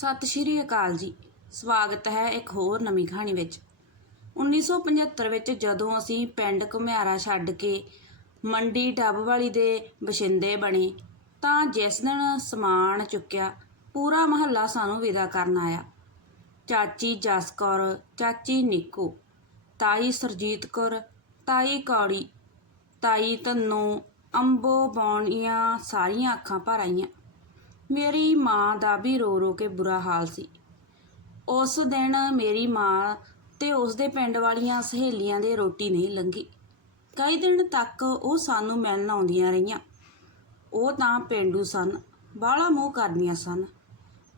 ਸਤਿ ਸ਼੍ਰੀ ਅਕਾਲ ਜੀ। ਸਵਾਗਤ ਹੈ ਇੱਕ ਹੋਰ ਨਵੀਂ ਕਹਾਣੀ ਵਿੱਚ। 1975 ਵਿੱਚ ਜਦੋਂ ਅਸੀਂ ਪਿੰਡ ਘੁਮਿਆਰਾ ਛੱਡ ਕੇ ਮੰਡੀ ਡੱਬਵਾਲੀ ਦੇ ਵਸਿੰਦੇ ਬਣੇ, ਤਾਂ ਜਿਸ ਦਿਨ ਸਮਾਨ ਚੁੱਕਿਆ, ਪੂਰਾ ਮਹੱਲਾ ਸਾਨੂੰ ਵਿਦਾ ਕਰਨ ਆਇਆ। ਚਾਚੀ ਜਸਕੌਰ, ਚਾਚੀ ਨਿੱਕੂ, ਤਾਈ ਸਰਜੀਤ ਕੌਰ, ਤਾਈ ਕੌੜੀ, ਤਾਈ ਤੰਨੂ, ਅੰਬੋ, ਬੌਣੀਆਂ ਸਾਰੀਆਂ ਅੱਖਾਂ ਭਰ ਆਈਆਂ। ਮੇਰੀ ਮਾਂ ਦਾ ਵੀ ਰੋ ਰੋ ਕੇ ਬੁਰਾ ਹਾਲ ਸੀ। ਉਸ ਦਿਨ ਮੇਰੀ ਮਾਂ ਤੇ ਉਸ ਦੇ ਪਿੰਡ ਵਾਲੀਆਂ ਸਹੇਲੀਆਂ ਦੇ ਰੋਟੀ ਨਹੀਂ ਲੰਗੀ ਕਈ ਦਿਨ ਤੱਕ ਉਹ ਸਾਨੂੰ ਮਿਲਣ ਆਉਂਦੀਆਂ ਰਹੀਆਂ। ਉਹ ਤਾਂ ਪਿੰਡੂ ਸਨ, ਬਾਹਲਾ ਮੋਹ ਕਰਦੀਆਂ ਸਨ।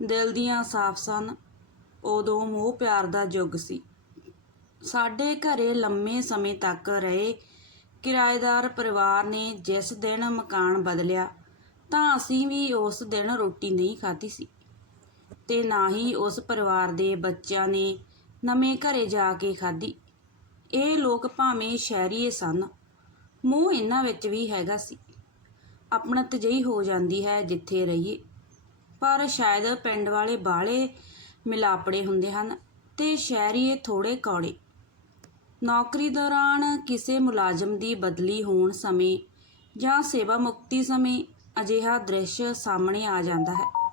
ਦਿਲ ਦੀਆਂ ਸਾਫ਼ ਸਨ। ਉਦੋਂ ਮੋਹ ਪਿਆਰ ਦਾ ਯੁੱਗ ਸੀ। ਸਾਡੇ ਘਰੇ ਲੰਮੇ ਸਮੇਂ ਤੱਕ ਰਹੇ ਕਿਰਾਏਦਾਰ ਪਰਿਵਾਰ ਨੇ ਜਿਸ ਦਿਨ ਮਕਾਨ ਬਦਲਿਆ ਤਾਂ ਅਸੀਂ ਵੀ ਉਸ ਦਿਨ ਰੋਟੀ ਨਹੀਂ ਖਾਧੀ ਸੀ ਤੇ ਨਾ ਹੀ ਉਸ ਪਰਿਵਾਰ ਦੇ ਬੱਚਿਆਂ ਨੇ ਨਵੇਂ ਘਰੇ ਜਾ ਕੇ ਖਾਧੀ। ਇਹ ਲੋਕ ਭਾਵੇਂ ਸ਼ਹਿਰੀਏ ਸਨ, ਮੂੰਹ ਇਹਨਾਂ ਵਿੱਚ ਵੀ ਹੈਗਾ ਸੀ। ਆਪਣਤ ਜਿਹੀ ਹੋ ਜਾਂਦੀ ਹੈ ਜਿੱਥੇ ਰਹੀਏ। ਪਰ ਸ਼ਾਇਦ ਪਿੰਡ ਵਾਲੇ ਬਾਹਲੇ ਮਿਲਾਪੜੇ ਹੁੰਦੇ ਹਨ ਤੇ ਸ਼ਹਿਰੀਏ ਥੋੜੇ ਕੌੜੇ। ਨੌਕਰੀ ਦੌਰਾਨ ਕਿਸੇ ਮੁਲਾਜ਼ਮ ਦੀ ਬਦਲੀ ਹੋਣ ਸਮੇਂ ਜਾਂ ਸੇਵਾ ਮੁਕਤੀ ਸਮੇਂ ਅਜਿਹਾ ਦ੍ਰਿਸ਼ ਸਾਹਮਣੇ ਆ ਜਾਂਦਾ ਹੈ।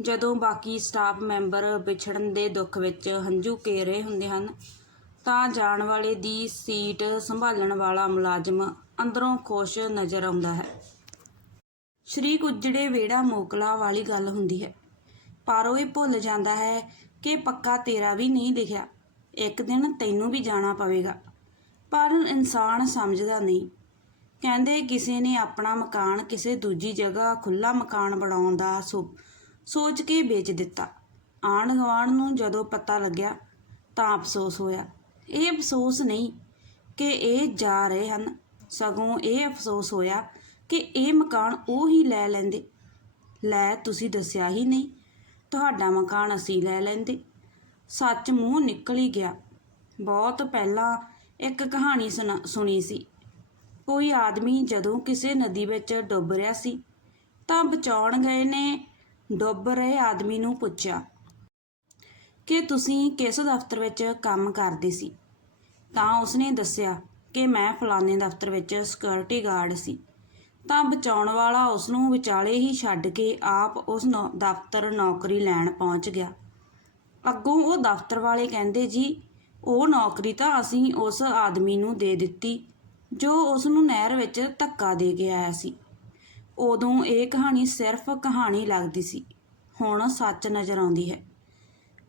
ਜਦੋਂ ਬਾਕੀ ਸਟਾਫ ਮੈਂਬਰ ਵਿਛੜਨ ਦੇ ਦੁੱਖ ਵਿੱਚ ਹੰਝੂ ਕੇ ਰਹੇ ਹੁੰਦੇ ਹਨ, ਤਾਂ ਜਾਣ ਵਾਲੇ ਦੀ ਸੀਟ ਸੰਭਾਲਣ ਵਾਲਾ ਮੁਲਾਜ਼ਮ ਅੰਦਰੋਂ ਖੁਸ਼ ਨਜ਼ਰ ਆਉਂਦਾ ਹੈ। ਸ਼੍ਰੀ ਕੁੱਜੜੇ ਵੇੜਾ ਮੋਕਲਾ ਵਾਲੀ ਗੱਲ ਹੁੰਦੀ ਹੈ। ਪਰ ਉਹ ਇਹ ਭੁੱਲ ਜਾਂਦਾ ਹੈ ਕਿ ਪੱਕਾ ਤੇਰਾ ਵੀ ਨਹੀਂ ਦਿਖਿਆ। ਇੱਕ ਦਿਨ ਤੈਨੂੰ ਵੀ ਜਾਣਾ ਪਵੇਗਾ। ਪਰ ਇਨਸਾਨ ਸਮਝਦਾ ਨਹੀਂ। ਕਹਿੰਦੇ ਕਿਸੇ ਨੇ ਆਪਣਾ ਮਕਾਨ ਕਿਸੇ ਦੂਜੀ ਜਗ੍ਹਾ ਖੁੱਲਾ ਮਕਾਨ ਬਣਾਉਣ ਦਾ ਸੋ- ਸੋਚ ਕੇ ਵੇਚ ਦਿੱਤਾ। ਆਣ ਗਵਾਣ ਨੂੰ ਜਦੋਂ ਪਤਾ ਲੱਗਿਆ ਤਾਂ ਅਫਸੋਸ ਹੋਇਆ। ਇਹ ਅਫਸੋਸ ਨਹੀਂ ਕਿ ਇਹ ਜਾ ਰਹੇ ਹਨ। ਸਗੋਂ ਇਹ ਅਫਸੋਸ ਹੋਇਆ ਕਿ ਇਹ ਮਕਾਨ ਉਹ ਹੀ ਲੈ ਲੈਂਦੇ। ਲੈ ਤੁਸੀਂ ਦੱਸਿਆ ਹੀ ਨਹੀਂ, ਤੁਹਾਡਾ ਮਕਾਨ ਅਸੀਂ ਲੈ ਲੈਂਦੇ। ਸੱਚ ਮੂੰਹ ਨਿਕਲ ਹੀ ਗਿਆ। ਬਹੁਤ ਪਹਿਲਾਂ ਇੱਕ ਕਹਾਣੀ ਸੁਣਾ- ਸੁਣੀ ਸੀ। ਕੋਈ ਆਦਮੀ ਜਦੋਂ ਕਿਸੇ ਨਦੀ ਵਿੱਚ ਡੁੱਬ ਰਿਹਾ ਸੀ, ਤਾਂ ਬਚਾਉਣ ਗਏ ਨੇ ਡੁੱਬ ਰਹੇ ਆਦਮੀ ਨੂੰ ਪੁੱਛਿਆ, ਕਿ ਤੁਸੀਂ ਕਿਸ ਦਫ਼ਤਰ ਵਿੱਚ ਕੰਮ ਕਰਦੇ ਸੀ? ਤਾਂ ਉਸਨੇ ਦੱਸਿਆ ਕਿ ਮੈਂ ਫਲਾਣੇ ਦਫ਼ਤਰ ਵਿੱਚ ਸਿਕਿਉਰਿਟੀ ਗਾਰਡ ਸੀ। ਤਾਂ ਬਚਾਉਣ ਵਾਲਾ ਉਸ ਨੂੰ ਵਿਚਾਲੇ ਹੀ ਛੱਡ ਕੇ ਆਪ ਉਸ ਨੌ- ਦਫ਼ਤਰ ਨੌਕਰੀ ਲੈਣ ਪਹੁੰਚ ਗਿਆ। ਅੱਗੋਂ ਉਹ ਦਫ਼ਤਰ ਵਾਲੇ ਕਹਿੰਦੇ, ਜੀ, ਉਹ ਨੌਕਰੀ ਤਾਂ ਅਸੀਂ ਉਸ ਆਦਮੀ ਨੂੰ ਦੇ ਦਿੱਤੀ ਜੋ ਉਸ ਨੂੰ ਨਹਿਰ ਵਿੱਚ ਧੱਕਾ ਦੇ ਕੇ ਆਇਆ ਸੀ। ਉਦੋਂ ਇਹ ਕਹਾਣੀ ਸਿਰਫ ਕਹਾਣੀ ਲੱਗਦੀ ਸੀ। ਹੁਣ ਸੱਚ ਨਜ਼ਰ ਆਉਂਦੀ ਹੈ।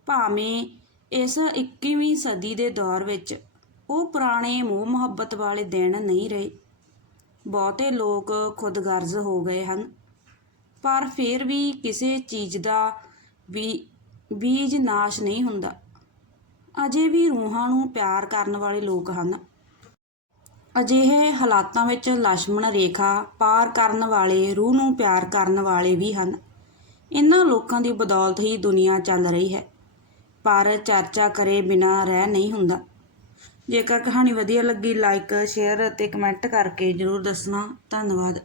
ਭਾਵੇਂ ਇਸ 21ਵੀਂ ਸਦੀ ਦੇ ਦੌਰ ਵਿੱਚ ਉਹ ਪੁਰਾਣੇ ਮੋਹ ਮੁਹੱਬਤ ਵਾਲੇ ਦਿਨ ਨਹੀਂ ਰਹੇ। ਬਹੁਤੇ ਲੋਕ ਖੁਦਗਰਜ਼ ਹੋ ਗਏ ਹਨ। ਪਰ ਫਿਰ ਵੀ ਕਿਸੇ ਚੀਜ਼ ਦਾ ਵੀ ਬੀਜ ਨਾਸ਼ ਨਹੀਂ ਹੁੰਦਾ। ਅਜੇ ਵੀ ਰੂਹਾਂ ਨੂੰ ਪਿਆਰ ਕਰਨ ਵਾਲੇ ਲੋਕ ਹਨ। ਅਜਿਹੇ ਹਾਲਾਤਾਂ ਵਿੱਚ ਲਕਸ਼ਮਣ ਰੇਖਾ ਪਾਰ ਕਰਨ ਵਾਲੇ, ਰੂਹ ਨੂੰ ਪਿਆਰ ਕਰਨ ਵਾਲੇ ਵੀ ਹਨ। ਇਹਨਾਂ ਲੋਕਾਂ ਦੀ ਬਦੌਲਤ ਹੀ ਦੁਨੀਆ ਚੱਲ ਰਹੀ ਹੈ। ਪਰ ਚਰਚਾ ਕਰੇ ਬਿਨਾ ਰਹਿ ਨਹੀਂ ਹੁੰਦਾ। ਜੇਕਰ ਕਹਾਣੀ ਵਧੀਆ ਲੱਗੀ ਲਾਈਕ ਸ਼ੇਅਰ ਅਤੇ ਕਮੈਂਟ ਕਰਕੇ ਜਰੂਰ ਦੱਸਣਾ। ਧੰਨਵਾਦ।